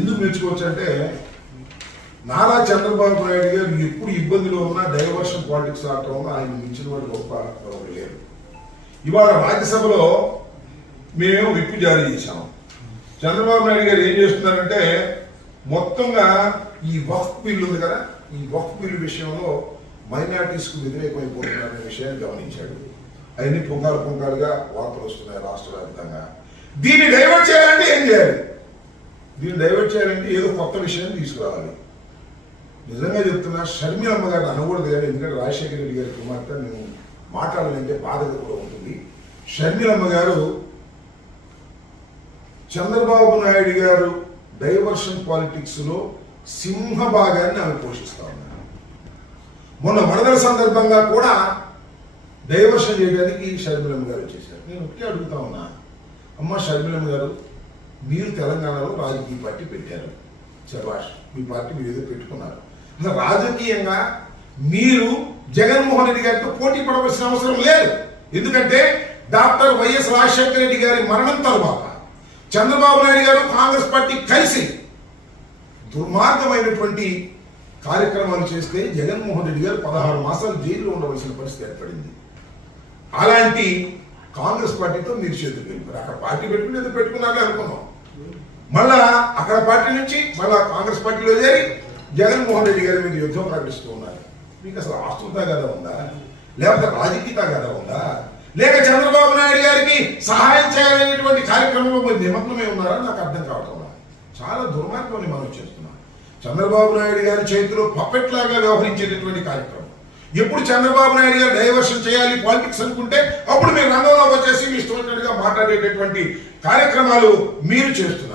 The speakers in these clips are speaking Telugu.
ఎందుకు మెచ్చుకోవచ్చు అంటే నారా చంద్రబాబు నాయుడు గారు ఎప్పుడు ఇబ్బందిలో ఉన్నా డైవర్షన్ పాలిటిక్స్ ఆడటంలో ఆయన మించిన వాడు గొప్ప ఎవరు లేరు. ఇవాళ రాజ్యసభలో మేము విప్పు జారీ చేశాము. చంద్రబాబు నాయుడు గారు ఏం చేస్తున్నారంటే మొత్తంగా ఈ వక్ఫ్ బిల్లు ఉంది కదా ఈ వక్ఫ్ బిల్లు విషయంలో మైనార్టీస్కు వ్యతిరేకమైపోతున్నారనే విషయాన్ని గమనించాడు. అవన్నీ పొంగారు పొంగారుగా వార్తలు వస్తున్నాయి రాష్ట్ర వ్యాప్తంగా. దీన్ని డైవర్ట్ చేయాలంటే ఏం చేయాలి? దీన్ని డైవర్ట్ చేయాలంటే ఏదో కొత్త విషయాన్ని తీసుకురావాలి. నిజంగా చెప్తున్నా షర్మిలమ్మ అమ్మగారు అనకూడదు కానీ ఎందుకంటే రాజశేఖర రెడ్డి గారి కుమార్తె నేను మాట్లాడాలంటే బాధగా కూడా ఉంటుంది. షర్మిలమ్మ గారు చంద్రబాబు నాయుడు గారు డైవర్షన్ పాలిటిక్స్లో సింహ భాగాన్ని ఆమె పోషిస్తా ఉన్నారు. మొన్న వరదల సందర్భంగా కూడా డైవర్షన్ చేయడానికి షర్మిలమ్మ గారు వచ్చేసారు. నేను ఒకటే అడుగుతా ఉన్నా అమ్మ షర్మిలమ్మ గారు మీరు తెలంగాణలో రాజకీయ పార్టీ పెట్టారు. శభాష్ మీ పార్టీ మీరు ఏదో పెట్టుకున్నారు. అసలు రాజకీయంగా మీరు జగన్మోహన్ రెడ్డి గారితో పోటీ పడవలసిన అవసరం లేదు. ఎందుకంటే డాక్టర్ వైఎస్ రాజశేఖర రెడ్డి గారి మరణం తరువాత చంద్రబాబు నాయుడు గారు కాంగ్రెస్ పార్టీ కలిసి దుర్మార్గమైనటువంటి కార్యక్రమాలు చేస్తే జగన్మోహన్ రెడ్డి గారు పదహారు మాసాలు జైల్లో ఉండవలసిన పరిస్థితి ఏర్పడింది. అలాంటి కాంగ్రెస్ పార్టీతో మీరు చేతులు వెళ్ళిపోయారు అక్కడ పార్టీ పెట్టుకుని ఏదో పెట్టుకున్నారని అనుకున్నాం. మళ్ళా అక్కడ పార్టీ నుంచి మళ్ళా కాంగ్రెస్ పార్టీలో చేరి జగన్మోహన్ రెడ్డి గారి మీద యుద్ధం ప్రకటిస్తూ ఉన్నారు. మీకు అసలు ఆస్తుత కదా ఉందా? లేకపోతే రాజకీయత కదా ఉందా? లేక చంద్రబాబు నాయుడు గారికి సహాయం చేయాలనేటువంటి కార్యక్రమంలో మీరు నిమగ్నమై ఉన్నారా? నాకు అర్థం కావటం చాలా దుర్మార్గాన్ని మనం చేస్తున్నాం. చంద్రబాబు నాయుడు గారి చేతిలో పప్పెట్ లాగా వ్యవహరించేటటువంటి కార్యక్రమం. ఎప్పుడు చంద్రబాబు నాయుడు గారు డైవర్షన్ చేయాలి పాలిటిక్స్ అనుకుంటే అప్పుడు మీరు రంగంలోకి వచ్చేసి మీ ఇష్టం మాట్లాడేటటువంటి కార్యక్రమాలు మీరు చేస్తున్నారు.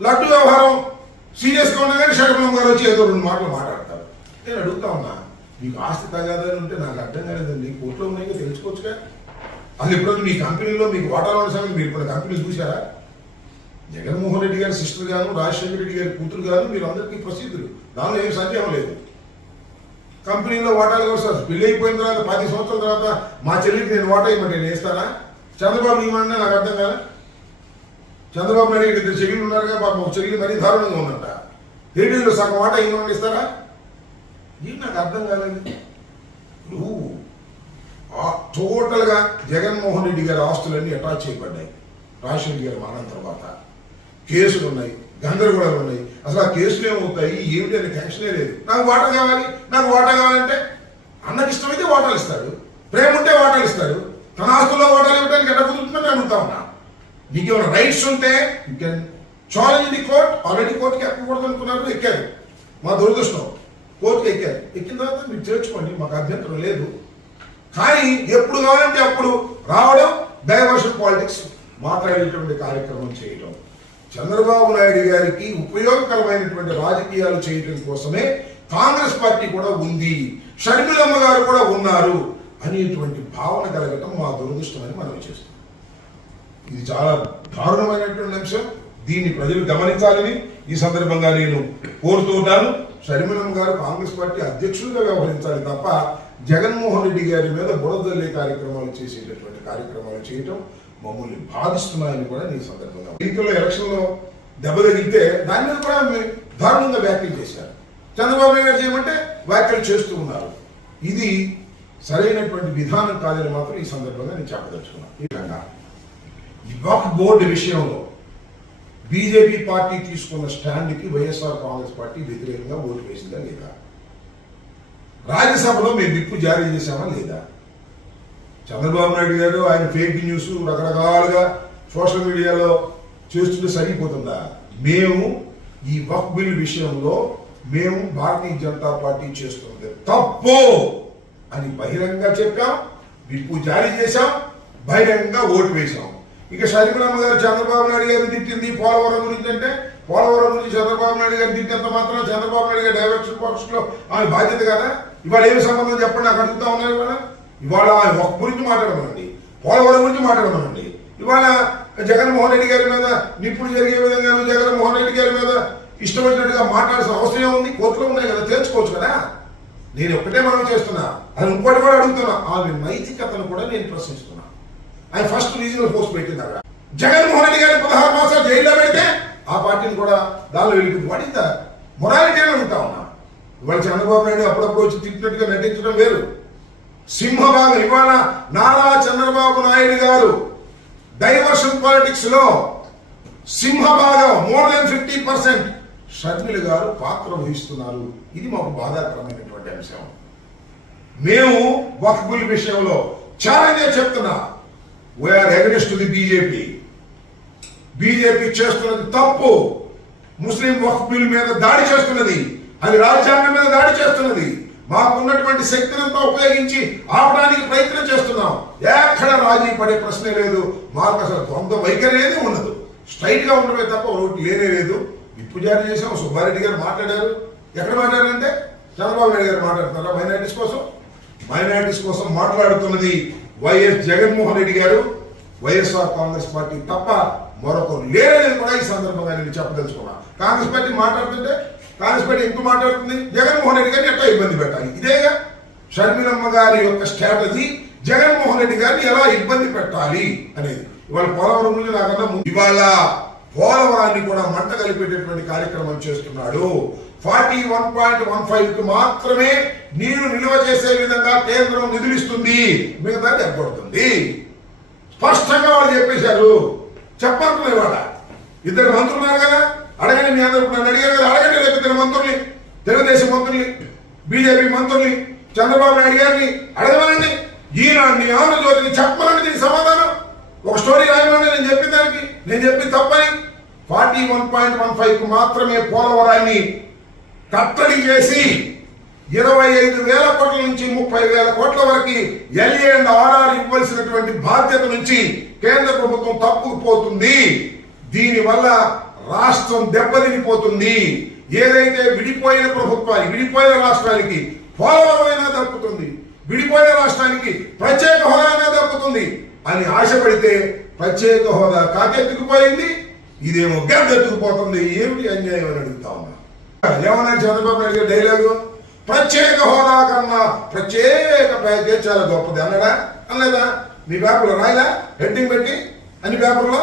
లడ్డు వ్యవహారం సీరియస్గా ఉన్నా కానీ గారు వచ్చి ఏదో రెండు మాటలు మాట్లాడతారు. నేను అడుగుతా ఉన్నా మీకు ఆస్తి తగాదాలు ఉంటే నాకు అర్థం కాలేదండి. కోర్టులో ఉన్నాయో తెలుసుకోవచ్చుగా? అది ఎప్పుడైనా మీ కంపెనీలో మీకు వాటాలు ఉన్న సమయం మీరు ఇప్పుడు కంపెనీ చూసారా జగన్మోహన్ రెడ్డి గారి సిస్టర్ గాను రాజశేఖర రెడ్డి గారి కూతురు గాను మీరు అందరికీ ప్రసిద్ధులు. దానిలో ఏం సందేహం లేదు. కంపెనీలో వాటాలు వస్తారు పెళ్ళి అయిపోయిన తర్వాత పది సంవత్సరాల తర్వాత మా చెల్లికి నేను వాటా ఇవ్వమంటే నేను వేస్తానా? చంద్రబాబు ఇవ్వమన్నా నాకు అర్థం కాదా చంద్రబాబు నాయుడు ఇద్దరు చెల్లెలు ఉన్నారుగా పాపం ఒక చెల్లి మరీ దారుణంగా ఉందంట. హెరిటేజ్లో సగం వాటా ఇవ్వమని ఇస్తారా? ఇది నాకు అర్థం కాలేదు. నువ్వు టోటల్గా జగన్మోహన్ రెడ్డి గారి ఆస్తులన్నీ అటాచ్ చేయబడ్డాయి. రాజశేఖర్ గారి మరణం తర్వాత. కేసులు ఉన్నాయి గందరగోళాలు ఉన్నాయి. అసలు ఆ కేసులు ఏమవుతాయి? ఏమిటి? అనే టెన్షనే లేదు. నాకు వాటా కావాలి? నాకు వాటా కావాలంటే అన్నకి ఇష్టమైతే వాటాలు ఇస్తాడు ప్రేమ ఉంటే వాటాలు ఇస్తాడు తన ఆస్తుల్లో వాటాలు ఇవ్వడానికి ఎట్లా కుదురుతుందని అడుగుతా ఉన్నా నీకు ఏమైనా రైట్స్ ఉంటే you can challenge the court already కోర్టుకి ఎక్కకూడదు అనుకున్నారు ఎక్కారు. మా దురదృష్టం కోర్టుకి ఎక్కారు. ఎక్కిన తర్వాత మీరు చేర్చుకోండి మాకు అభ్యంతరం లేదు. కానీ ఎప్పుడు కావాలంటే అప్పుడు రావడం డైవర్షన్ పాలిటిక్స్ మాట్లాడేటువంటి కార్యక్రమం చేయడం. చంద్రబాబు నాయుడు గారికి ఉపయోగకరమైనటువంటి రాజకీయాలు చేయడం కోసమే కాంగ్రెస్ పార్టీ కూడా ఉంది. షర్మిలమ్మ గారు కూడా ఉన్నారు అనేటువంటి భావన కలగటం మా దురదృష్టమని మనం చేస్తాం ఇది చాలా దారుణమైనటువంటి అంశం. దీన్ని ప్రజలు గమనించాలని ఈ సందర్భంగా నేను కోరుతూ షర్మిలం గారు కాంగ్రెస్ పార్టీ అధ్యక్షులుగా వ్యవహరించాలి తప్ప జగన్మోహన్ రెడ్డి గారి మీద బుడదల్లే కార్యక్రమాలు చేసేటటువంటి కార్యక్రమాలు చేయటం మమ్మల్ని బాధిస్తున్నాయని కూడా ఈ సందర్భంగా ఎన్నికల్లో ఎలక్షన్లో దెబ్బ తగిలితే దాని మీద కూడా దారుణంగా వ్యాఖ్యలు చేశారు. చంద్రబాబు నాయుడు గారు చేయమంటే వ్యాఖ్యలు చేస్తూ ఉన్నారు. ఇది సరైనటువంటి విధానం కాదని మాత్రం ఈ సందర్భంగా నేను చెప్పదలుచుకున్నాను. ఈ విధంగా వక్ఫ్ బోర్డు విషయంలో బీజేపీ పార్టీ తీసుకున్న స్టాండ్కి వైఎస్ఆర్ కాంగ్రెస్ పార్టీ వ్యతిరేకంగా ఓటు వేసిందా లేదా? రాజ్యసభలో మేము విప్పు జారీ చేశామా లేదా? చంద్రబాబు నాయుడు గారు ఆయన ఫేక్ న్యూస్ రకరకాలుగా సోషల్ మీడియాలో చేస్తుంటే సరిపోతుందా మేము ఈ వక్ బిల్ విషయంలో మేము భారతీయ జనతా పార్టీ చేస్తుంది తప్పు అని బహిరంగ చెప్పాం విప్పు జారీ చేశాం బహిరంగంగా ఓటు వేశాం. ఇక షర్మిలమ్మ గారు చంద్రబాబు నాయుడు గారు తిట్టింది పోలవరం గురించి అంటే పోలవరం గురించి చంద్రబాబు నాయుడు గారు తిట్టినంత మాత్రం చంద్రబాబు నాయుడు గారి డైవర్షన్ బాక్స్ ఆమె బాధ్యత కదా? ఇవాళ ఏమి సంబంధం చెప్పండి? నాకు అడుగుతా ఉన్నారు ఇవాళ ఇవాళ ఒక గురించి మాట్లాడమనండి. పోలవరం గురించి మాట్లాడమనండి. ఇవాళ జగన్మోహన్ రెడ్డి గారి మీద నిప్పుడు జరిగే విధంగా జగన్మోహన్ రెడ్డి గారి మీద ఇష్టం వచ్చినట్టుగా మాట్లాడాల్సిన అవసరం ఉంది? కోర్టులో ఉన్నాయి కదా తేల్చుకోవచ్చు కదా? నేను ఒకటే మనం చేస్తున్నా. అది ఇంకోటి కూడా అడుగుతున్నా. ఆమె నైతికతను కూడా నేను ప్రశ్నిస్తున్నా. ఆయన ఫస్ట్ రీజనల్ పోస్ట్ పెట్టింది జగన్మోహన్ రెడ్డి గారిని పదహారు మాసాలు జైల్లో పెడితే ఆ పార్టీని కూడా దానిలో వెళ్ళిపోయింది వాటి ఇస్ ద మొరాలిటీ అని ఉన్నా. ఇవాళ చంద్రబాబు నాయుడు అప్పుడప్పుడు వచ్చి తిట్టినట్టుగా నటించడం వేరు. సింహభాగం ఇవాళ నారా చంద్రబాబు నాయుడు గారు డైవర్షన్ పాలిటిక్స్లో సింహభాగం more than fifty percent Sharmila గారు పాత్ర వహిస్తున్నారు. ఇది మాకు బాధాకరమైనటువంటి అంశం. మేము వక్బుల్ విషయంలో ఛాలెంజ్ చెప్తున్నా. We are against the BJP BJP చేస్తున్నది తప్పు. ముస్లిం వక్ఫ్ బిల్ మీద దాడి చేస్తున్నది. అది రాజ్యాంగం మీద దాడి చేస్తున్నది. మాకున్నటువంటి శక్తినంతా ఉపయోగించి ఆపడానికి ప్రయత్నం చేస్తున్నాం. ఎక్కడ రాజీ పడే ప్రశ్నే లేదు. మాకు అసలు ద్వంద్వ వైఖరి అనేది ఉండదు స్ట్రైట్గా ఉండడమే తప్ప ఒకటి లేనే లేదు. ఇప్పుడు జారీ చేసాం సుబ్బారెడ్డి గారు మాట్లాడారు. ఎక్కడ మాట్లాడారంటే చంద్రబాబు నాయుడు గారు మాట్లాడుతున్నారా? మైనారిటీస్ కోసం? మైనారిటీస్ కోసం మాట్లాడుతున్నది. వైఎస్ జగన్మోహన్ రెడ్డి గారు వైఎస్ఆర్ కాంగ్రెస్ పార్టీ తప్ప మరొకరు లేరని కూడా ఈ సందర్భంగా నేను చెప్పదలుచుకున్నా. కాంగ్రెస్ పార్టీ మాట్లాడుతుంటే కాంగ్రెస్ పార్టీ ఎందుకు మాట్లాడుతుంది? జగన్మోహన్ రెడ్డి గారిని ఎట్లా ఇబ్బంది పెట్టాలి? ఇదేగా? షర్మిలమ్మ గారి యొక్క స్ట్రాటజీ జగన్మోహన్ రెడ్డి గారిని ఎలా ఇబ్బంది పెట్టాలి అనేది. ఇవాళ పోలవరం గురించి నాకన్నా ముందు ఇవాళ పోలవరాన్ని కూడా మంట కలిపేటటువంటి కార్యక్రమం చేస్తున్నాడు. ఫార్టీ వన్ పాయింట్ వన్ ఫైవ్కి మాత్రమే నీరు నిల్వ చేసే విధంగా కేంద్రం నిధులిస్తుంది. మిగతా ఎగ్గొడుతుంది. స్పష్టంగా వాళ్ళు చెప్పేశారు. చెప్పనుకునే ఇవాళ ఇద్దరు మంత్రులు ఉన్నారు కదా? అడగండి మీ అందరూ. నన్ను అడిగారు కదా? అడగండి రేపు ఇద్దరు మంత్రుల్ని. తెలుగుదేశం మంత్రుల్ని బీజేపీ మంత్రుల్ని చంద్రబాబు నాయుడు గారిని అడగమనండి. ఈనాడిని ఆంధ్రజ్యోతిని చెప్పమనండి దీనికి సమాధానం. ఒక స్టోరీ రాయమని నేను చెప్పిన దానికి. నేను చెప్పింది తప్పని. ఫార్టీ వన్ పాయింట్ వన్ ఫైవ్కు మాత్రమే పోలవరాన్ని కట్టడి చేసి ఇరవై ఐదు వేల కోట్ల నుంచి ముప్పై వేల కోట్ల వరకు ఎల్ఏ అండ్ ఆర్ఆర్ ఇవ్వాల్సినటువంటి బాధ్యత నుంచి కేంద్ర ప్రభుత్వం తప్పుకుపోతుంది. దీనివల్ల రాష్ట్రం దెబ్బతినిపోతుంది. ఏదైతే విడిపోయిన ప్రభుత్వానికి విడిపోయిన రాష్ట్రానికి పోలవరమైనా దక్కుతుంది విడిపోయిన రాష్ట్రానికి ప్రత్యేక హోదా దక్కుతుంది అని ఆశపడితే ప్రత్యేక హోదా కాకెత్తుకుపోయింది ఇదేమో గద్దెత్తుకుపోతుంది ఏమిటి అన్యాయం అని అడుగుతా ఉన్నా. ఏమన్నారు చంద్రబాబు నాయుడు డైలాగు? ప్రత్యేక హోదా కన్నా ప్రత్యేక ప్యాకేజ్ చాలా గొప్పది. అన్నాడా? అనలేదా? మీ పేపర్లో రాయలా? హెడ్డింగ్ పెట్టి అన్ని పేపర్లో?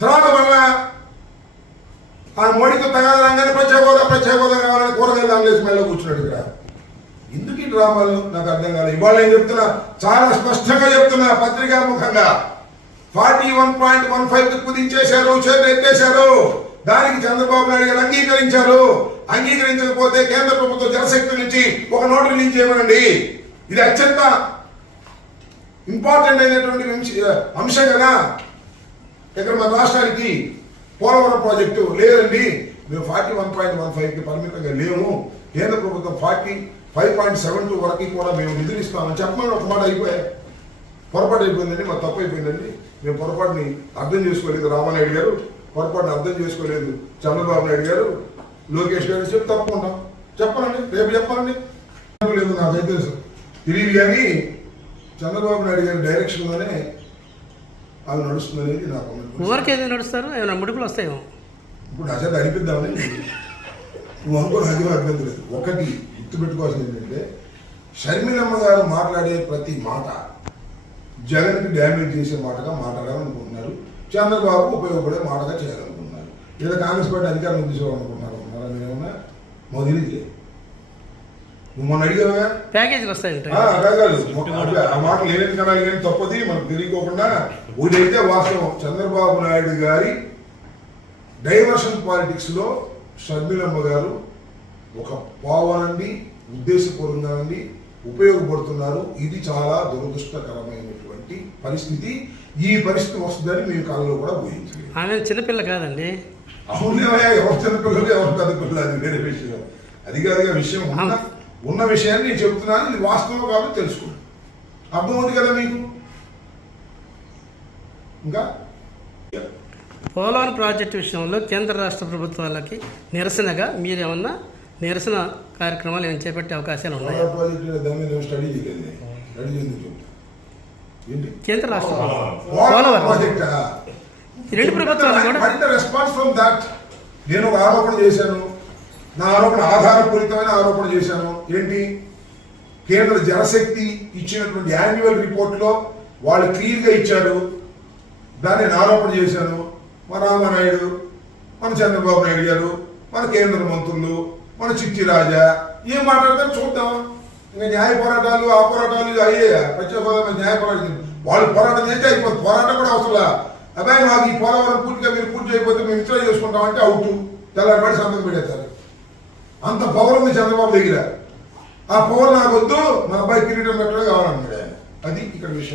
తర్వాత మళ్ళా ఆ మోడీతో తగాదరంగానే ప్రత్యేక హోదా ప్రత్యేక హోదా కావాలని కూరగాయలు అంగేసి మళ్ళీ కూర్చున్నాడు ఇక్కడ. ఎందుకు ఈ డ్రామాలు? నాకు అర్థం కాలేదు ఇవాళ నేను చెప్తున్నా? చాలా స్పష్టంగా చెప్తున్నా పత్రికా ముఖంగా. Forty one point one five కుదించేశారు చేతులు ఎత్తేశారు దానికి చంద్రబాబు నాయుడు గారు అంగీకరించారు. అంగీకరించకపోతే కేంద్ర ప్రభుత్వ జనశక్తి నుంచి ఒక నోటు రిలీజ్ చేయమనండి. ఇది అత్యంత ఇంపార్టెంట్ అయినటువంటి అంశం కదా. ఇక్కడ మన రాష్ట్రానికి పోలవరం ప్రాజెక్టు లేదండి. మేము ఫార్టీ వన్ పాయింట్ వన్ ఫైవ్కి పరిమితంగా లేము. కేంద్ర ప్రభుత్వం forty five point seven two వరకు కూడా మేము నిధులు ఇస్తామని చెప్పమని ఒక మాట అయిపోయాయి. పొరపాటు అయిపోయిందండి మా తప్పు అయిపోయిందండి. మేము పొరపాటుని అర్థం చేసుకోలేదు రామానాయుడు గారు. పొరపాటుని అర్థం చేసుకోలేదు. చంద్రబాబు నాయుడు గారు లోకేష్ గారు చెప్పి తప్పుకుంటాం చెప్పాలండి రేపు చెప్పాలండి. లేదు నాకైతే తెలియదు కానీ చంద్రబాబు నాయుడు గారి డైరెక్షన్లోనే అవి నడుస్తుందనేది నాకు ఊరికి ఏదో నడుస్తారు? ఏమైనా ముడుపులు వస్తాయేమో? ఇప్పుడు అసలు అనిపిద్దామని నువ్వు అనుకో నాకేం అభ్యంతరం లేదు ఒకటి గుర్తుపెట్టుకోవాల్సింది ఏంటంటే షర్మిలమ్మ గారు మాట్లాడే ప్రతి మాట జగన్కి డ్యామేజ్ చేసే మాటగా మాట్లాడాలనుకుంటున్నారు. చంద్రబాబు ఉపయోగపడే మాటగా చేయాలనుకుంటున్నారు. లేదా కాంగ్రెస్ పార్టీ అధికారం తీసుకోవాలనుకుంటున్నారు. అనుకుంటున్నారా మీరేమన్నా? తెలియదులే నువ్వు మొన్న అడిగావా ప్యాకేజీలు వస్తాయంట ఆ, మాట లేని తప్పది మనకు తెలియకోకుండా ఒకటైతే వాస్తవం. చంద్రబాబు నాయుడు గారి డైవర్షన్ పాలిటిక్స్లో షర్మిలమ్మ గారు ఒక పావనండి ఉద్దేశపూర్వకంగా ఉపయోగపడుతున్నారు. ఇది చాలా దురదృష్టకరమైనటువంటి పరిస్థితి. ఈ పరిస్థితి వస్తుందని మేము కాలంలో కూడా ఊహించలేదు ఆమె చిన్నపిల్ల కాదండి. అవునేమయ్యా ఎవరు చిన్నపిల్లలు ఎవరు పెద్ద పిల్లలు అది వేరే విషయం. అది కాదుగా విషయం. ఉన్న ఉన్న విషయాన్ని నేను చెప్తున్నాను ఇది వాస్తవం కాబట్టి తెలుసుకోండి. అర్థమవుతుంది కదా మీకు? ఇంకా? పోలవరం ప్రాజెక్టు విషయంలో కేంద్ర రాష్ట్ర ప్రభుత్వాలకి నిరసనగా మీరు ఏమన్నా నిరసన కార్యక్రమాలు ఏమైనా చేపట్టే అవకాశాలు ఉన్నాయా? కేంద్ర రాష్ట్ర రెండు ప్రభుత్వాలు కూడా రెస్పాన్స్ ఫ్రమ్ దాట్ నేను ఒక ఆరోపణ చేశాను. నా ఆరోపణ ఆధారపూరితమైన ఆరోపణ చేశాను. ఏంటి? కేంద్ర జనశక్తి ఇచ్చినటువంటి యాన్యువల్ రిపోర్ట్లో వాళ్ళు క్లియర్గా ఇచ్చారు. దాన్ని నేను ఆరోపణ చేశాను. మా రామనాయుడు మన చంద్రబాబు నాయుడు గారు మన కేంద్ర మంత్రులు మన చిట్టి రాజా ఏం మాట్లాడతారు చూద్దాం. ఇంకా న్యాయ పోరాటాలు ఆ పోరాటాలు అయ్యే ప్రత్యేక న్యాయ పోరాటం. వాళ్ళు పోరాటం చేస్తే అయిపోతుంది పోరాటం కూడా అవసరం అబ్బాయి మాకు ఈ పోలవరం పూర్తిగా మీరు పూర్తి చేయకపోతే మేము ఇతర చేసుకుంటామంటే అవుట్ తెల్లారిపడి సంతకం పెడతారు అంత పవర్ ఉంది చంద్రబాబు దగ్గర. ఆ పవర్ నాకు వద్దు మా అబ్బాయి కిరీటం పెట్టడం కావాలన్నాడు ఆయన. అది ఇక్కడ విషయం.